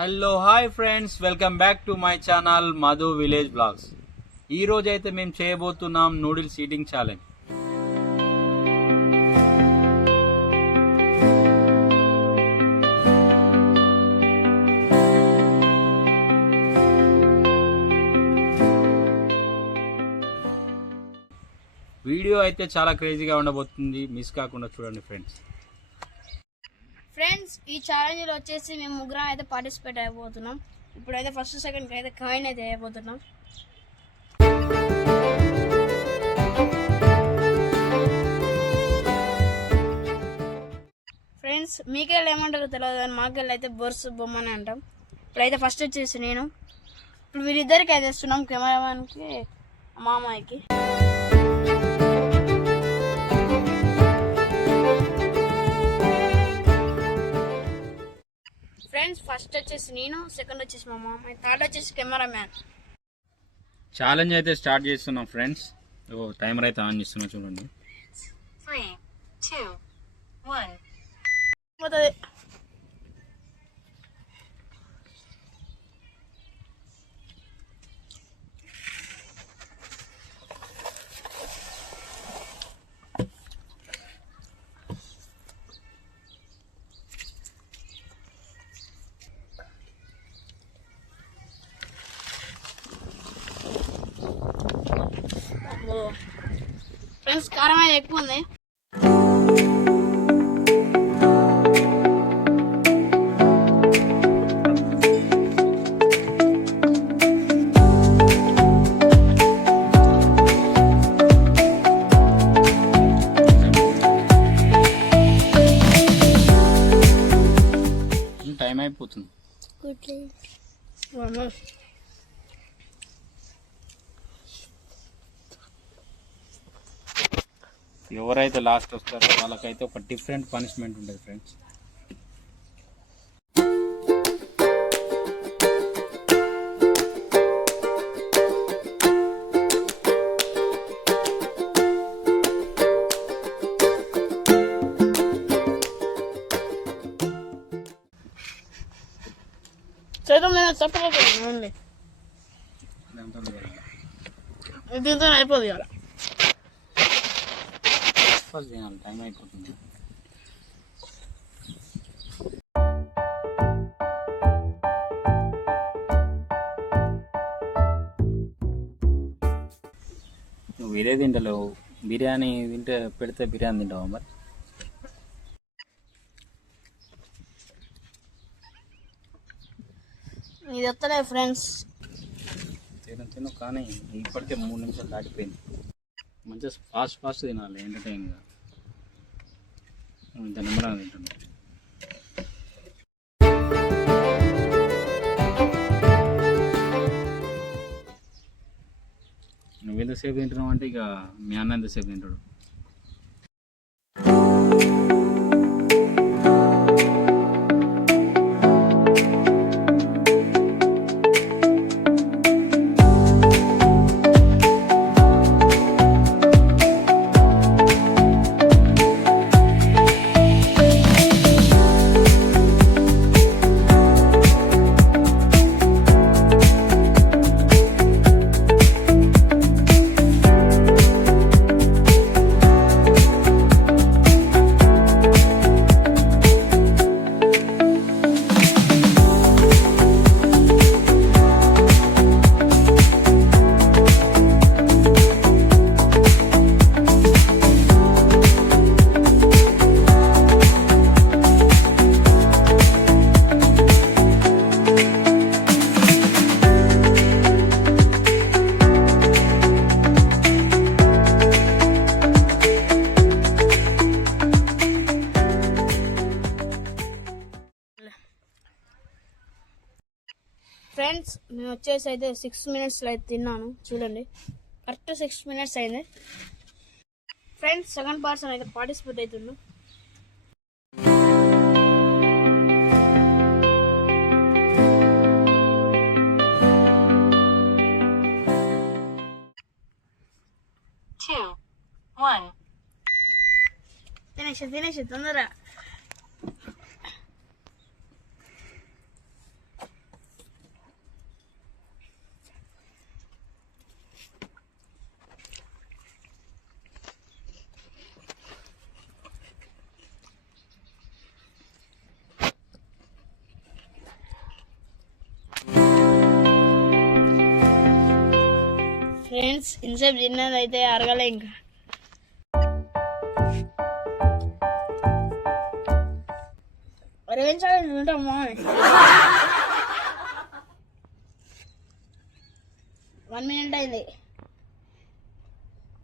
Hello hi friends, welcome back to my channel Madhu village blogs. ఈ రోజు అయితే మేము చేయబోతున్నాం నూడిల్స్ ఈటింగ్ ఛాలెంజ్. వీడియో అయితే చాలా క్రేజీగా ఉండబోతుంది, మిస్ కాకుండా చూడండి ఫ్రెండ్స్. ఈ ఛాలెంజ్లో వచ్చేసి మేము ముగ్గురం అయితే పార్టిసిపేట్ అయిపోతున్నాం. ఇప్పుడైతే ఫస్ట్ సెకండ్కి అయితే కాయిన్ అయితే అయిపోతున్నాం. ఫ్రెండ్స్, మీకెళ్ళి ఏమంటారో తెలియదు కానీ మాకెళ్ళి అయితే బొర్స్ బొమ్మని అంటాం. ఇప్పుడైతే ఫస్ట్ వచ్చేసి నేను, ఇప్పుడు వీరిద్దరికి అయితే ఇస్తున్నాం, కెమెరామ్యాన్కి మామయ్యకి. ఫ్రెండ్స్, ఫస్ట్ వచ్చేసి నేను, సెకండ్ వచ్చేసి మా మామయ్య, థర్డ్ వచ్చేసి కెమెరామ్యాన్. ఛాలెంజ్ అయితే స్టార్ట్ చేస్తున్నాం ఫ్రెండ్స్. టైమర్ అయితే ఆన్ చేస్తున్నా చూడండి. 3, 2, 1. పోతుంది. ఫ్రెండ్స్, కారం అయితే ఎక్కువ ఉంది. టైం అయిపోతుంది. ఎవరైతే లాస్ట్ వస్తారో వాళ్ళకైతే ఒక డిఫరెంట్ పనిష్మెంట్ ఉంటుంది ఫ్రెండ్స్. దీంతో అయిపోదు కదా. టైం అయిపోతుంది. నువ్వు వేరే తింటలేవు, బిర్యానీ పెడితే బిర్యానీ తింటావా మరి? ఇది వస్తలే ఫ్రెండ్స్. తిను కానీ ఇప్పటికే 3 నిమిషాలు దాటిపోయింది. మంచిగా ఫాస్ట్ తినాలి, ఎంటర్టైన్గా. ఇంత నిమ్మలంగా తింటున్నా. నువ్వు ఎంతసేపు తింటున్నావు అంటే ఇక మీ అన్న ఎంతసేపు తింటాడు. ఫ్రెండ్స్, నేను వచ్చేసి అయితే 6 minutesలో అయితే తిన్నాను. చూడండి, కరెక్ట్ 6 minutes అయింది. ఫ్రెండ్స్, సెకండ్ పర్సన్ అయితే పార్టిసిపేట్ అవుతున్నాను. తినేసి తొందరగా. ఫ్రెండ్స్ ఇన్సేపు తిన్నది అయితే అరగలే ఇంకా. అరవించాలి ఉంటామా 1 minute అయింది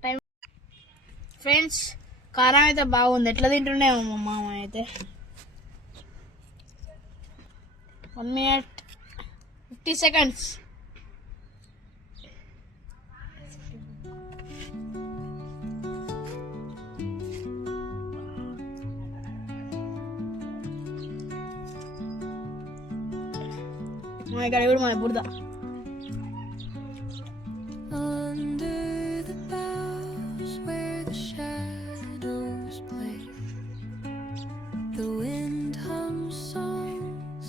టైం. ఫ్రెండ్స్ కారం అయితే బాగుంది. ఎట్లా తింటుండేమో మా మామ అయితే. 1 minute 50 seconds. ఇక్కడ కూడా మన బురద. Under the boughs where the shadows play, the wind hums songs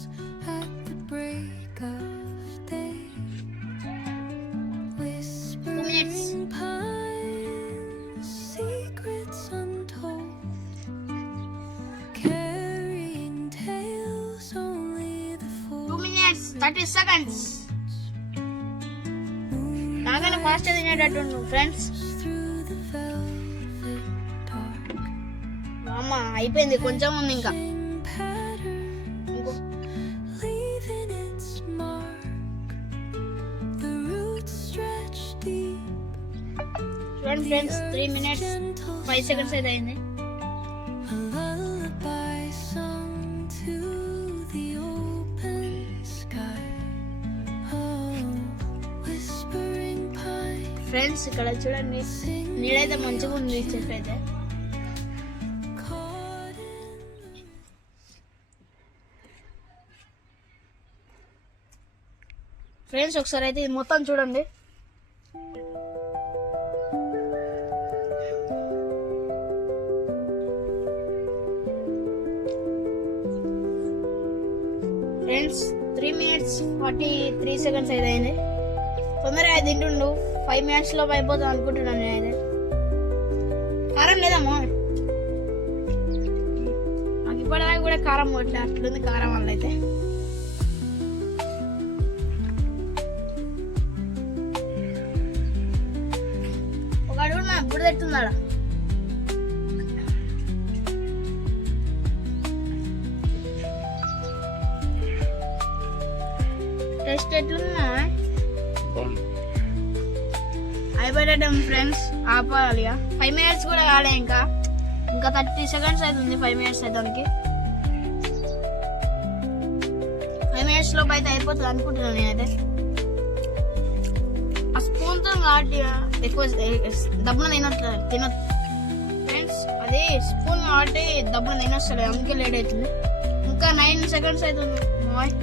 at the break of day, whispering pines, secrets untold, carrying tales only the 2 minutes 30 seconds. నాకన్నా ఫాస్ట్ తినేటట్టు friends. through the velvet dark. అమ్మ అయిపోయింది, కొంచెం ఉంది ఇంకా. Pattern ఇంకో leaving its mark. The roots stretch deep. చూడండి ఫ్రెండ్స్ 3 minutes 5 seconds అయితే అయింది. A lullaby sung to the open sky. Oh, whispering pine friends ఇక్కడ చూడండి నీడైతే మంచిగా ఉంది చెట్టు అయితే. caught in ఫ్రెండ్స్ ఒకసారి అయితే ఇది మొత్తం చూడండి. ఫ్రెండ్స్ 3 minutes 43 seconds అయితే అయింది. తొందరగా అయితే తింటుండు. 5 minutes లోపు అయిపోతాం అనుకుంటున్నాను నేనైతే. కారం లేదమ్మా నాకు ఇప్పటిదాకా కూడా కారం కొట్టిన అట్లుంది కారం వల్ల అయితే. ఒక అడుగు మా బుడి తెట్టున్నాడా. టెస్ట్ ఎట్లుందా అయిపోయటం ఫ్రెండ్స్. ఆపాలి 5 minutes కూడా కాలే ఇంకా 30 seconds అవుతుంది 5 minutes అయితే. 5 minutes లోపు అయితే అయిపోతుంది అనుకుంటున్నాను నేనైతే. ఆ స్పూన్ తో కాబట్టి ఎక్కువ దబ్బున తినొచ్చు ఫ్రెండ్స్. అదే స్పూన్ కాబట్టి దబ్బున తినొస్తుంది, అందుకే లేట్ అవుతుంది. ఇంకా 9 seconds అవుతుంది. మాయ్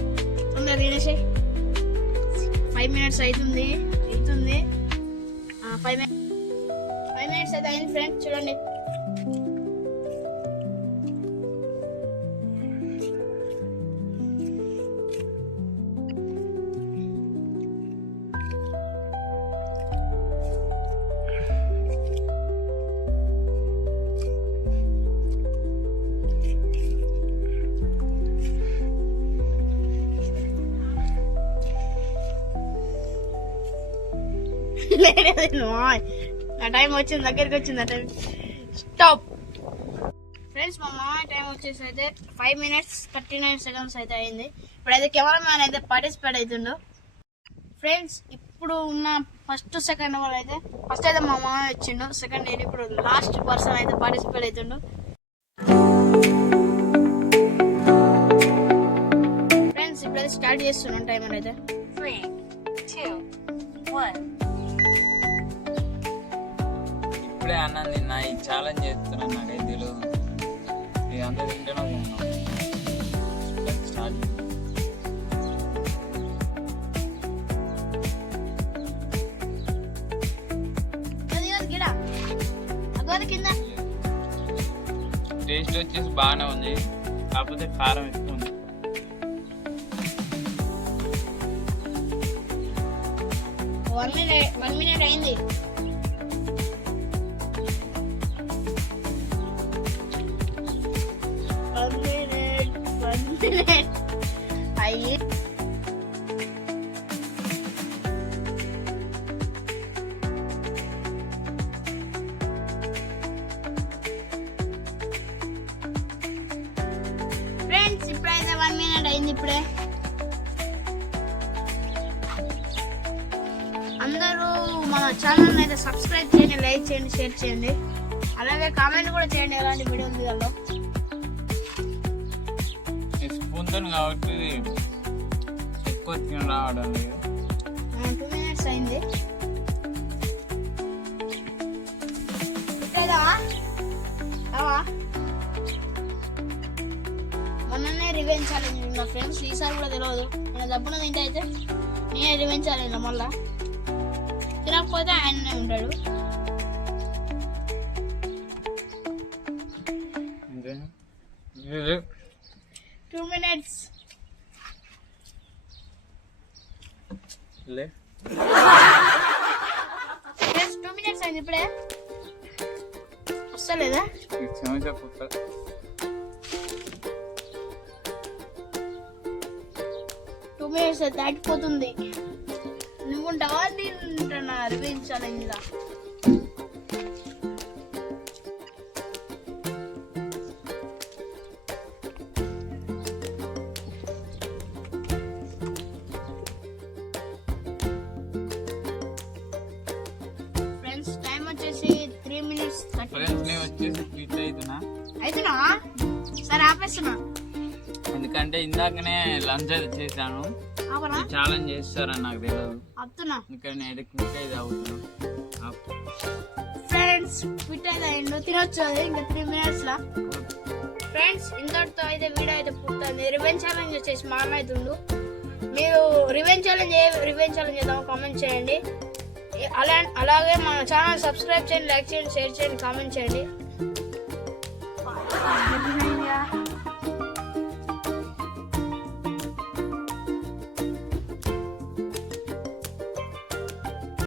తొందర తినేసి 5 minutes అవుతుంది. 5 minutes అయితే అయింది ఫ్రెండ్స్ చూడండి. లేదు నా టైం వచ్చింది, దగ్గరికి వచ్చింది ఆ టైం. Stop friends. మా మామయ్య టైం వచ్చేసి అయితే 5 minutes 39 seconds అయితే అయింది. ఇప్పుడైతే కెమెరామ్యాన్ అయితే పార్టిసిపేట్ అవుతుండో. ఫ్రెండ్స్ ఇప్పుడు ఉన్న ఫస్ట్ సెకండ్ వాళ్ళు అయితే ఫస్ట్ అయితే మా మామయ్య వచ్చిండు. సెకండ్ నేను ఇప్పుడు లాస్ట్ పర్సన్ అయితే పార్టిసిపేట్ అవుతుండు. ఫ్రెండ్స్ ఇప్పుడైతే స్టార్ట్ చేస్తున్నాం టైమర్ అయితే. 3, 2, 1. ఇప్పుడే అన్నం తిన్నా. ఈ ఛాలెంజ్ చేస్తున్నాను, నాకైతే తెలియదు. ఇది అంతా తింటేనే తిన్నాం. స్టార్ట్ గిడ అగోది కింద. టేస్ట్ వచ్చేసి బాగానే ఉంది, కాకపోతే కారం ఎక్కువ ఉంది. వన్ మినిట్ అయింది. అయ్యి ఇప్పుడే. అందరూ మన ఛానల్ అయితే సబ్స్క్రైబ్ చేయండి, లైక్ చేయండి, షేర్ చేయండి, అలాగే కామెంట్ కూడా చేయండి ఎలాంటి వీడియో ఉంది కదా. స్పూన్తో కాబట్టి ఎక్కువ తిని రావడం లేదు. 2 minutes అయింది. మొన్ననే రివెంజ్ ఛాలెంజ్ మా ఫ్రెండ్స్, ఈసారి కూడా తెలియదు. నేను దబ్బున తింటే అయితే నేనే రివెంజ్ ఛాలెంజ్ మళ్ళా, తినకపోతే ఆయననే ఉంటాడు. ఇది 2 minutes. లే 2 minutes అయింది ఇప్పుడే. వస్తలేదా? ఈ చెంచా కుక్క 2 minutes దాటిపోతుంది. నువ్వుంటావా నేను రివెంజ్ ఛాలెంజ్ లా? ఫ్రెండ్స్ టైం వచ్చేసి 3 minutes 30 ఫ్రెండ్స్ నేను వచ్చేసి ఫిట్ అవుతున్నా. అయితున్నా? సరే ఆపేస్తున్నా. ఎందుకంటే ఇందాకనే లంచ్ అయితే చేశాను. ఆపరా? ఛాలెంజ్ చేస్తారని నాకు తెలియదు. ఆపుతున్నా. ఇక్కడ నేను క్విట్ అయితే అవుతున్నా. ఫ్రెండ్స్ క్విట్ అయితే అయిండు, తినొచ్చు అది ఇంకా 3 minutes లా. ఫ్రెండ్స్ ఇంతటితో అయితే వీడియో అయితే పూర్తయింది. రివెంజ్ ఛాలెంజ్ వచ్చేసి మా అన్న అవుతుండు. మీరు రివెంజ్ ఛాలెంజ్ చేద్దామో కామెంట్ చేయండి. అలాగే మన ఛానల్ సబ్స్క్రైబ్ చేయండి, లైక్ చేయండి, షేర్ చేయండి, కామెంట్ చేయండి.